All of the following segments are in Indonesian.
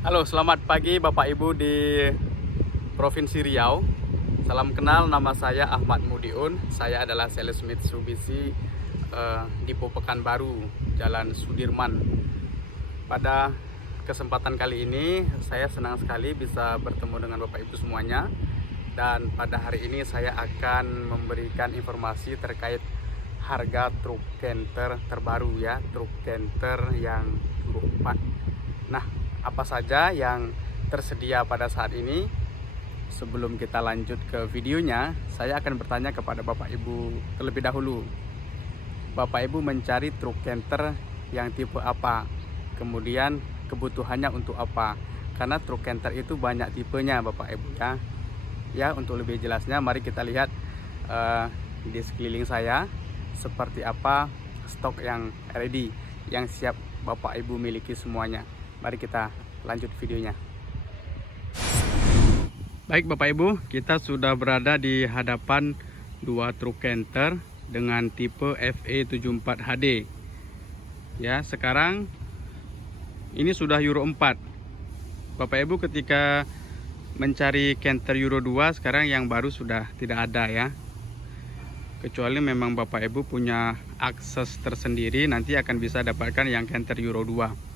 Halo, selamat pagi Bapak Ibu di Provinsi Riau. Salam kenal, nama saya Ahmad Mudiun. Saya adalah sales Mitsubishi di Pekanbaru, Jalan Sudirman. Pada kesempatan kali ini, saya senang sekali bisa bertemu dengan Bapak Ibu semuanya. Dan pada hari ini saya akan memberikan informasi terkait harga truk Canter terbaru ya, truk Canter yang Euro 4. Nah, apa saja yang tersedia pada saat ini? Sebelum kita lanjut ke videonya, saya akan bertanya kepada Bapak Ibu terlebih dahulu. Bapak Ibu mencari truk Canter yang tipe apa? Kemudian kebutuhannya untuk apa? Karena truk Canter itu banyak tipenya Bapak Ibu ya. Ya, untuk lebih jelasnya mari kita lihat di sekeliling saya seperti apa stok yang ready, yang siap Bapak Ibu miliki semuanya. Mari kita lanjut videonya. Baik Bapak Ibu, kita sudah berada di hadapan dua truk Canter dengan tipe FE74HD. Ya, sekarang ini sudah Euro 4. Bapak Ibu ketika mencari Canter Euro 2 sekarang yang baru sudah tidak ada ya. Kecuali memang Bapak Ibu punya akses tersendiri, nanti akan bisa dapatkan yang Canter Euro 2.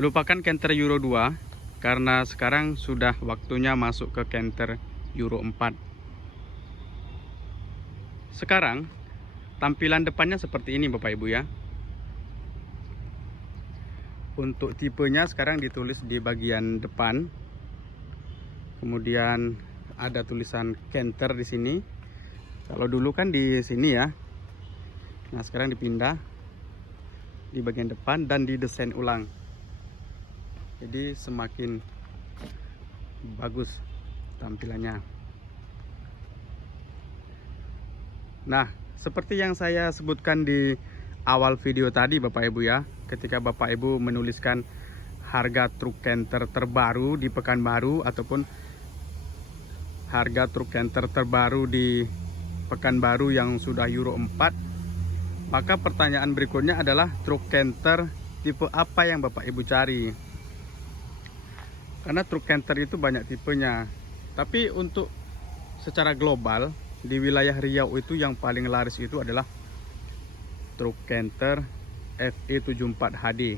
Lupakan Canter Euro 2 karena sekarang sudah waktunya masuk ke Canter Euro 4. Sekarang tampilan depannya seperti ini Bapak Ibu ya. Untuk tipenya sekarang ditulis di bagian depan. Kemudian ada tulisan Canter di sini. Kalau dulu kan di sini ya. Nah, sekarang dipindah di bagian depan dan didesain ulang. Jadi semakin bagus tampilannya. Nah, seperti yang saya sebutkan di awal video tadi Bapak Ibu ya, ketika Bapak Ibu menuliskan harga truk Canter terbaru di Pekanbaru ataupun harga truk Canter terbaru di Pekanbaru yang sudah Euro 4, maka pertanyaan berikutnya adalah truk Canter tipe apa yang Bapak Ibu cari? Karena truk Canter itu banyak tipenya. Tapi untuk secara global di wilayah Riau itu yang paling laris itu adalah truk Canter FE74HD.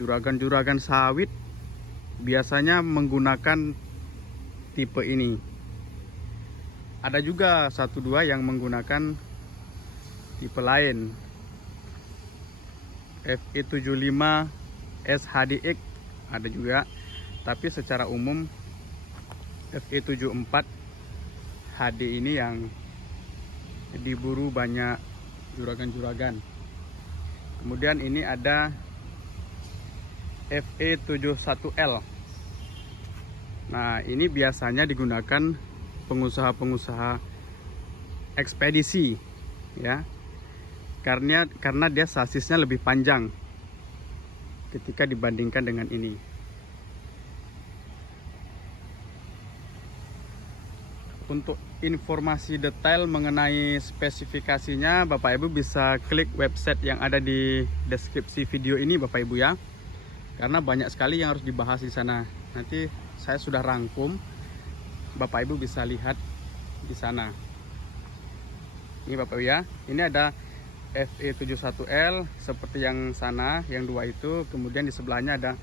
Juragan-juragan sawit biasanya menggunakan tipe ini. Ada juga satu dua yang menggunakan tipe lain, FE75 SHDX ada juga, tapi secara umum FE74 HD ini yang diburu banyak juragan-juragan. Kemudian ini ada FE71L. Nah, ini biasanya digunakan pengusaha-pengusaha ekspedisi ya. Karena dia sasisnya lebih panjang ketika dibandingkan dengan ini. Untuk informasi detail mengenai spesifikasinya, Bapak Ibu bisa klik website yang ada di deskripsi video ini Bapak Ibu ya. Karena banyak sekali yang harus dibahas di sana. Nanti saya sudah rangkum, Bapak Ibu bisa lihat di sana. Ini Bapak Ibu ya. Ini ada FE71L seperti yang sana, yang dua itu. Kemudian di sebelahnya ada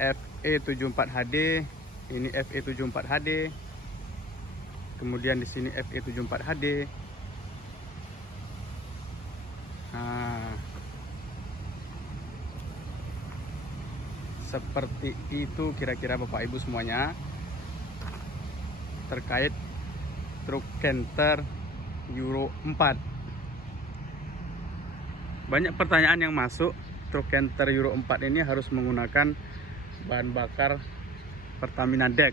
FE74HD. Ini FE74HD. Kemudian di sini FE74HD. Nah, seperti itu kira-kira Bapak Ibu semuanya terkait truk Canter Euro 4. Banyak pertanyaan yang masuk. Truk Canter Euro 4 ini harus menggunakan bahan bakar Pertamina DEK.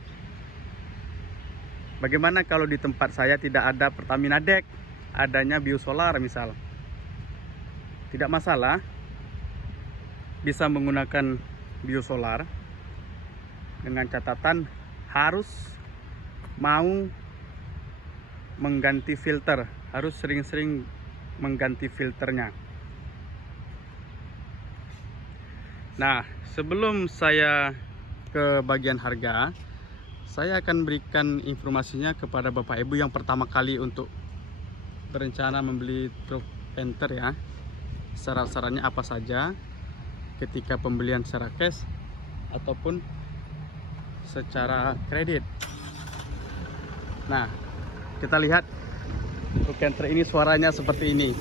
Bagaimana kalau di tempat saya tidak ada Pertamina DEK, adanya biosolar misal? Tidak masalah, bisa menggunakan biosolar dengan catatan harus mau mengganti filter, harus sering-sering mengganti filternya. Nah, sebelum saya ke bagian harga, saya akan berikan informasinya kepada Bapak Ibu yang pertama kali untuk berencana membeli truk Panther ya. Syarat-syaratnya apa saja ketika pembelian secara cash ataupun secara kredit. Nah, kita lihat truk Panther ini suaranya seperti ini.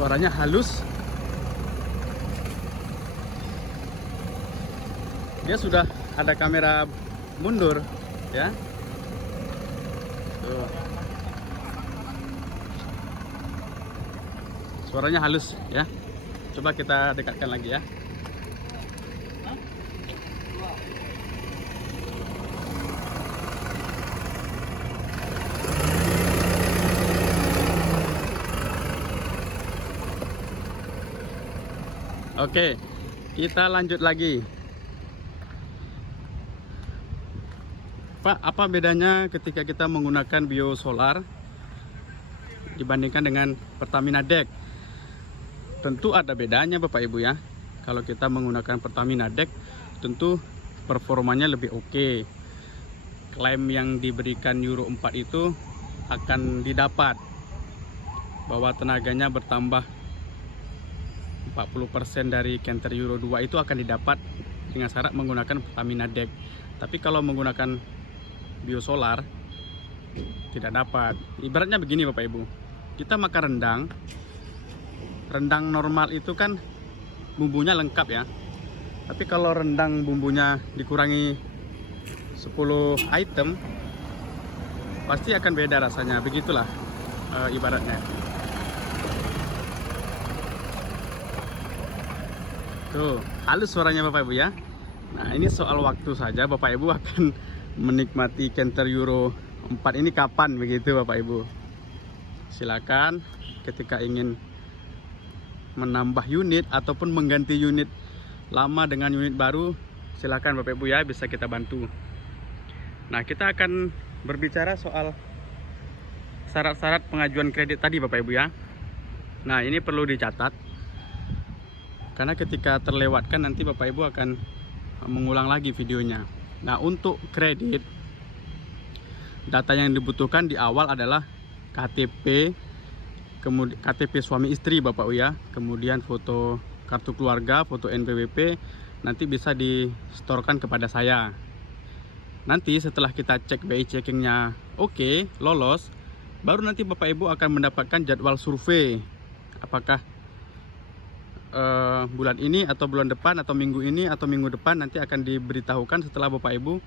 Suaranya halus. Dia sudah ada kamera mundur ya. Tuh. Suaranya halus ya. Coba kita dekatkan lagi ya. Oke, kita lanjut lagi. Pak, apa bedanya ketika kita menggunakan biosolar dibandingkan dengan Pertamina Deck? Tentu ada bedanya Bapak Ibu ya. Kalau kita menggunakan Pertamina Deck, tentu performanya lebih oke. Klaim yang diberikan Euro 4 itu akan didapat, bahwa tenaganya bertambah 40% dari Canter Euro 2 itu akan didapat dengan syarat menggunakan Pertamina Deck. Tapi kalau menggunakan biosolar tidak dapat. Ibaratnya begini Bapak Ibu, kita makan rendang normal itu kan bumbunya lengkap ya. Tapi kalau rendang bumbunya dikurangi 10 item, pasti akan beda rasanya. Begitulah ibaratnya. Tuh, halus suaranya Bapak Ibu ya. Nah, ini soal waktu saja Bapak Ibu akan menikmati Canter Euro 4 ini kapan begitu Bapak Ibu. Silakan ketika ingin menambah unit ataupun mengganti unit lama dengan unit baru, silakan Bapak Ibu ya, bisa kita bantu. Nah, kita akan berbicara soal syarat-syarat pengajuan kredit tadi Bapak Ibu ya. Nah, ini perlu dicatat, karena ketika terlewatkan nanti Bapak Ibu akan mengulang lagi videonya. Nah, untuk kredit, data yang dibutuhkan di awal adalah KTP, kemudian KTP suami istri Bapak Ibu ya, kemudian foto kartu keluarga, foto NPWP, nanti bisa distorkan kepada saya. Nanti setelah kita cek BI checkingnya oke, lolos, baru nanti Bapak Ibu akan mendapatkan jadwal survei. Apakah bulan ini atau bulan depan atau minggu ini atau minggu depan, nanti akan diberitahukan setelah Bapak Ibu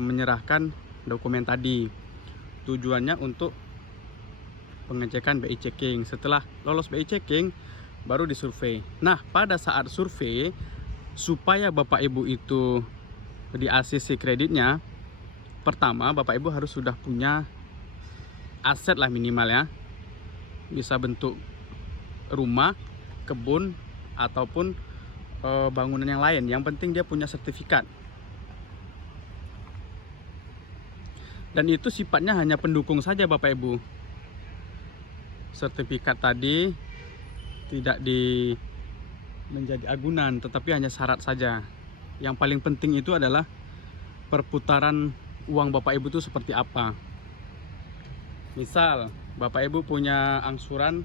menyerahkan dokumen tadi. Tujuannya untuk pengecekan BI checking. Setelah lolos BI checking baru disurvei. Nah, pada saat survei, supaya Bapak Ibu itu di ACC kreditnya, pertama Bapak Ibu harus sudah punya aset lah minimal ya. Bisa bentuk rumah, kebun, ataupun bangunan yang lain. Yang penting dia punya sertifikat. Dan itu sifatnya hanya pendukung saja Bapak Ibu. Sertifikat tadi tidak menjadi agunan, tetapi hanya syarat saja. Yang paling penting itu adalah perputaran uang Bapak Ibu itu seperti apa. Misal Bapak Ibu punya angsuran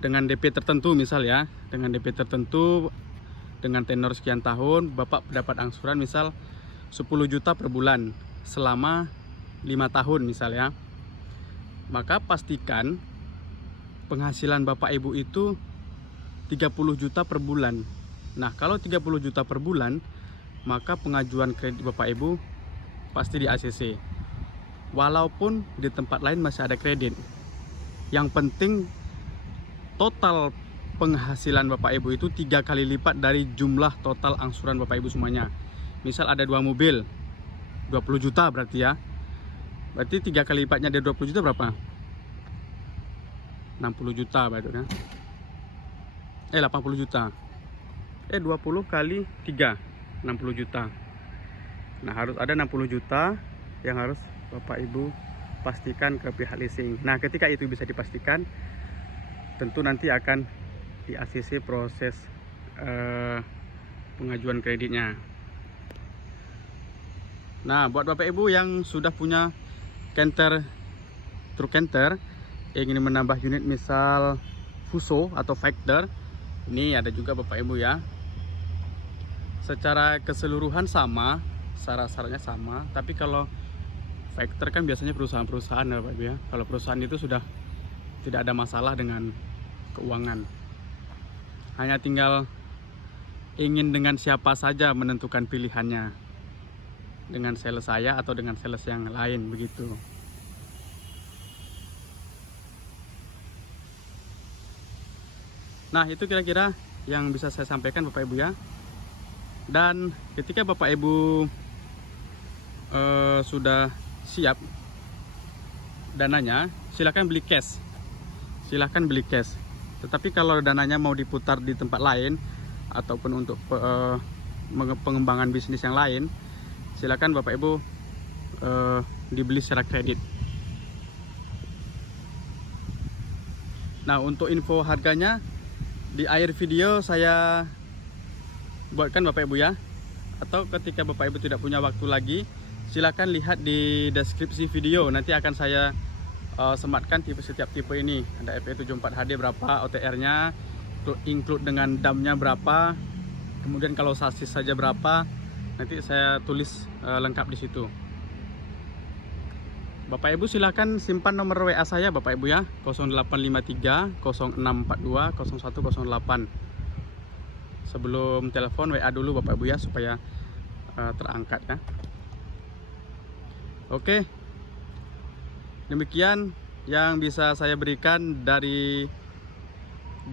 dengan DP tertentu, misal ya, dengan DP tertentu, dengan tenor sekian tahun, Bapak dapat angsuran misal 10 juta per bulan selama 5 tahun misal ya. Maka pastikan penghasilan Bapak Ibu itu 30 juta per bulan. Nah, kalau 30 juta per bulan, maka pengajuan kredit Bapak Ibu pasti di ACC. Walaupun di tempat lain masih ada kredit. Yang penting total penghasilan Bapak Ibu itu 3 kali lipat dari jumlah total angsuran Bapak Ibu semuanya. Misal ada 2 mobil, 20 juta berarti ya. Berarti 3 kali lipatnya dari 20 juta berapa? 60 juta berarti kan. 80 juta. 20 kali 3, 60 juta. Nah, harus ada 60 juta yang harus Bapak Ibu pastikan ke pihak leasing. Nah, ketika itu bisa dipastikan, tentu nanti akan di ACC proses pengajuan kreditnya. Nah, buat Bapak Ibu yang sudah punya Canter, truk Canter, ingin menambah unit misal Fuso atau Factor, ini ada juga Bapak Ibu ya. Secara keseluruhan sama, syarat-syaratnya sama, tapi kalau Factor kan biasanya perusahaan-perusahaan ya Bapak Ibu ya. Kalau perusahaan itu sudah tidak ada masalah dengan keuangan. Hanya tinggal ingin dengan siapa saja menentukan pilihannya. Dengan sales saya atau dengan sales yang lain begitu. Nah, itu kira-kira yang bisa saya sampaikan Bapak Ibu ya. Dan ketika Bapak Ibu sudah siap dananya, silakan beli cash. Silahkan beli cash. Tetapi kalau dananya mau diputar di tempat lain ataupun untuk pengembangan bisnis yang lain, silakan Bapak Ibu dibeli secara kredit. Nah, untuk info harganya di akhir video saya buatkan Bapak Ibu ya. Atau ketika Bapak Ibu tidak punya waktu lagi, silakan lihat di deskripsi video. Nanti akan saya sematkan setiap tipe ini. Ada FE74HD berapa, OTR-nya, include dengan damnya berapa, kemudian kalau sasis saja berapa, nanti saya tulis lengkap di situ. Bapak Ibu silakan simpan nomor WA saya Bapak Ibu ya, 0853 0642 0108. Sebelum telepon WA dulu Bapak Ibu ya, supaya terangkat ya. Oke, demikian yang bisa saya berikan dari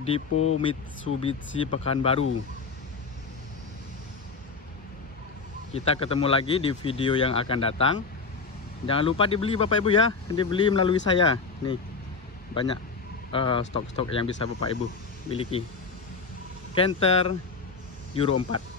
Depo Mitsubishi Pekanbaru. Kita ketemu lagi di video yang akan datang. Jangan lupa dibeli Bapak Ibu ya, dibeli melalui saya. Nih, banyak stok-stok yang bisa Bapak Ibu miliki. Canter Euro 4.